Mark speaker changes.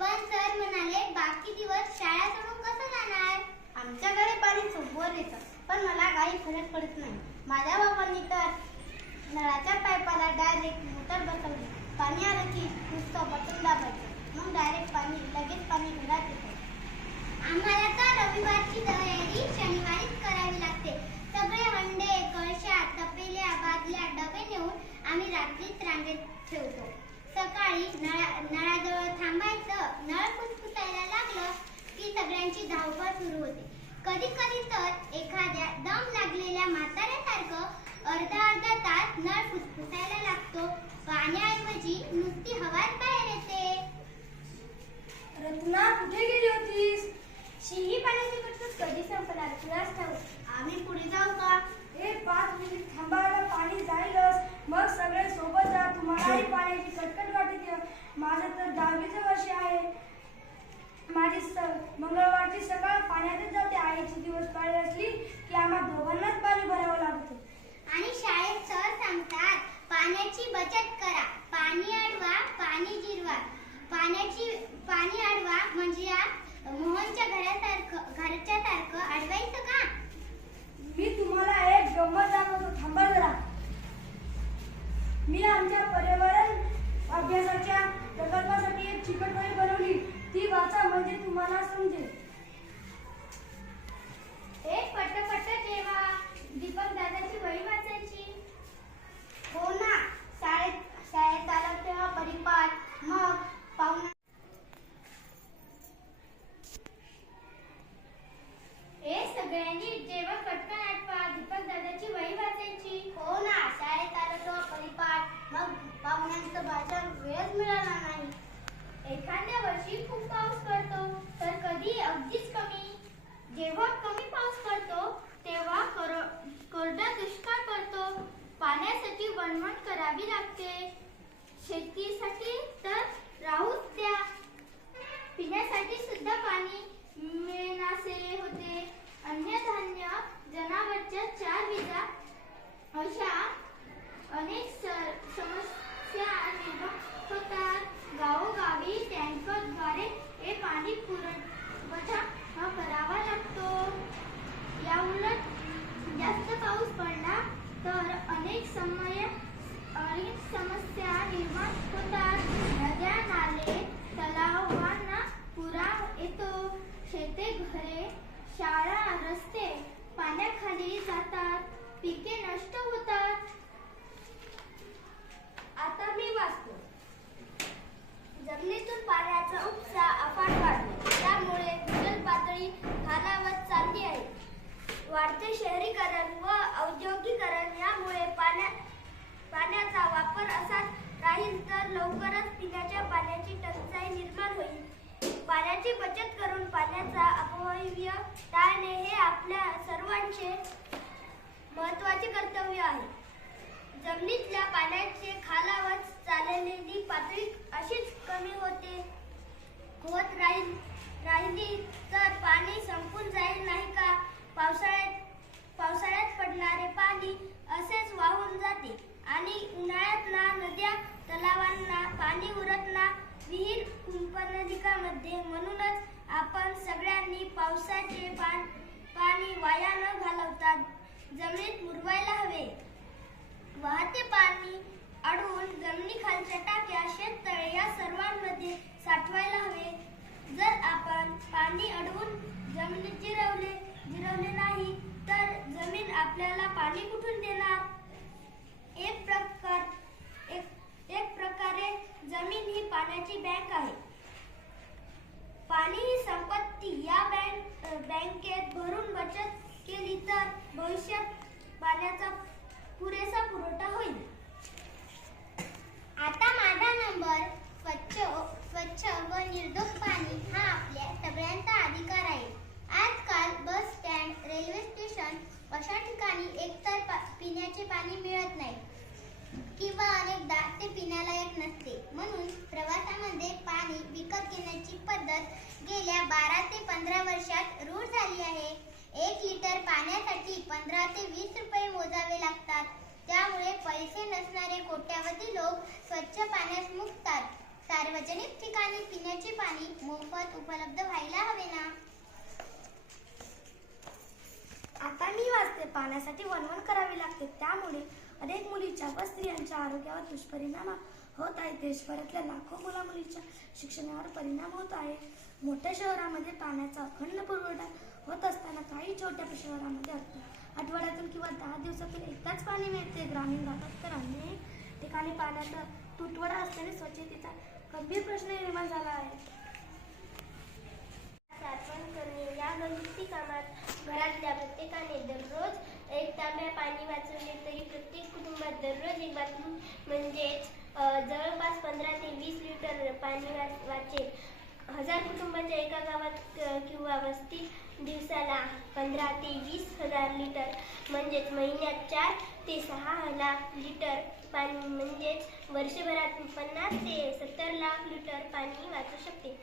Speaker 1: पण
Speaker 2: सर म्हणाले बाकी दिवस शाळा सोडून कसं जाणार?
Speaker 3: आमच्याकडे पाणी सोबवर येतं पण मला काही फरक
Speaker 1: पडत नाही. माझ्या बाबांनी तर नळाच्या पायपाला डायरेक्ट मोटर बसवली. पाणी आलं की नुसतं बटन दाबायचं. मग डायरेक्ट पाणी लगेच पाणी घरात येतं. आम्हाला तर रविवारची तयारी शनिवारीच करावी लागते. सगळे हंडे कळशा तपेल्या बादल्या डबे नेऊन आम्ही रात्रीच रांगेत ठेवतो. सकाळी नळा नळाजवळ थांबायचं नळ पुसपुसायला लागलं की सगळ्यांची धावपळ सुरू होते. कधी कधी तर एखाद्या दम लागलेल्या म्हाताऱ्यासारखं अर्धा अर्धा तास नळ फुसफुसायला लागतो. पाण्याऐवजी नुसती हवाच बाहेर येते.
Speaker 4: रत्ना कुठे गेली होतीस?
Speaker 1: शिही पाण्याची कटकट कधी संपणार? तुलाच ठाऊक आम्ही पुढे जाऊ का?
Speaker 4: हे पाच मिनिट थांबायला पाणी जाईलच. मग सगळे सोबत जा तुम्हालाही पाण्याची कटकट वाटते माझं तर दहावीचं वर्ष आहे माझी स मंगळवारची सकाळ पाण्यातच जाते आईची दिवस पाळी असली की आम्हा दोघांनाच पाणी भरावं लागतं
Speaker 1: आणि शाळेत सर सांगतात पाण्याची बचत करा पाणी अडवा पाणी जिरवा पाण्याची पाणी अडवा म्हणजे या मोहनच्या घरासारखं घरच्या सारखं अडवायचं का?
Speaker 4: मी तुम्हाला एक गंमत दाखवतो थांबा जरा. मी आमच्या पर्यावरण अभ्यासाच्या प्रकल्पासाठी एक चिकटवळी बनवली. ती वाचा म्हणजे तुम्हाला समजेल.
Speaker 1: एक पट्ट जेव्हा जनावरच्या चार विजा अशा अनेक समस्या निर्माण होतात. गावोगावी टँकरद्वारे हे पाणी पुरवठा हा करावा लागतो या उलट जास्त पाऊस पडला तर अनेक समय अनेक समस्या निर्माण होतात नद्या नाले तलावांना पुराव येतो शेते घरे शाळा रस्ते खाली जातात. पिके नष्ट होतात.
Speaker 4: आता मी वाचतो.
Speaker 1: जमिनीतून पाण्याचा उपसा अफाट वाढतो. त्यामुळे भूजल पातळी खालावत चालली आहे. वाढते शहरीकरण व औद्योगिकरण यामुळे पाण्या पाण्याचा वापर असाच राहील तर लवकरच पिण्याच्या पाण्याची टंचाई निर्माण होईल. सर्वांचे महत्त्वाचे कर्तव्य आहे. जमिनीतल्या पाण्याचे खालावत चाललेली पातळी अशीच कमी होते. होत राहील राहिली तर पाणी संपून जाईल नाही का? पावसाळ्यात पावसाळ्यात पडणारे पाणी असेच वाहून जाते आणि उन्हाळ्यात ना नद्या तलावांना पाणी उरत ना विहीर कुंपनलिकामध्ये म्हणूनच आपण सगळ्यांनी पावसाचे पाणी पाणी वाया न घालवता जमिनीत मुरवायला हवे. वाहते पाणी अडवून जमिनीखालच्या टाक्या शेततळे या सर्वांमध्ये साठवायला हवे. जर आपण पाणी अडवून जमिनीत जिरवले जिरवले नाही तर जमीन आपल्याला पाणी कुठून देणार? एक प्रकार एक एक प्रकारे जमीन ही पाण्याची बँक आहे पाणी ही संपत्ती या बँक बँकेत भरून बचत केली तर भविष्यात पाण्याचा पुरेसा पुरवठा होईल आता माझा नंबर स्वच्छ स्वच्छ व निर्दोष पाणी हा आपल्या सगळ्यांचा अधिकार आहे आजकाल बस स्टँड रेल्वे स्टेशन अशा ठिकाणी एकतर पा- पिण्याचे पाणी मिळत नाही किंवा अनेकदा ते पिण्यालायक नसते म्हणून प्रवासामध्ये पाणी विकत घेण्याची पद्धत गेल्या बारा ते पंधरा वर्षात रूढ झाली आहे. एक लिटर पाण्यासाठी पंधरा ते वीस रुपये मोजावे लागतात. त्यामुळे पैसे नसणारे कोट्यावधी लोक स्वच्छ पाण्यास मुकतात. सार्वजनिक ठिकाणी पिण्याचे पाणी मोफत उपलब्ध व्हायला हवे ना?
Speaker 4: आता मी वाचते. पाण्यासाठी वणवण करावी लागते. त्यामुळे अनेक मुलीच्या व स्त्रियांच्या आरोग्यावर दुष्परिणाम होत आहे देशभरातल्या लाखो मुला मुलीच्या शिक्षणावर परिणाम होत आहे. मोठ्या शहरामध्ये पाण्याचा अखंड पुरवठा होत असताना काही छोट्या शहरामध्ये आठवड्यातून किंवा दहा दिवसातून एकदाच पाणी मिळते. ग्रामीण भागात तर अनेक ठिकाणी पाण्याचा तुटवडा असल्याने स्वच्छतेचा गंभीर प्रश्न निर्माण झाला आहे.
Speaker 1: साठवण करणे या घरगुती कामात घरातल्या प्रत्येकाने दररोज एक तांब्या पाणी वाचवले दररोज एक बाथरूम म्हणजेच जवळपास पंधरा ते वीस लिटर पाणी वा- वाचेल. हजार कुटुंबाच्या एका गावात किंवा वस्तीत दिवसाला पंधरा ते वीस हजार लिटर म्हणजेच महिन्यात चार ते सहा लाख लिटर पाणी म्हणजेच वर्षभरात पन्नास ते सत्तर लाख लिटर पाणी वाचू शकते.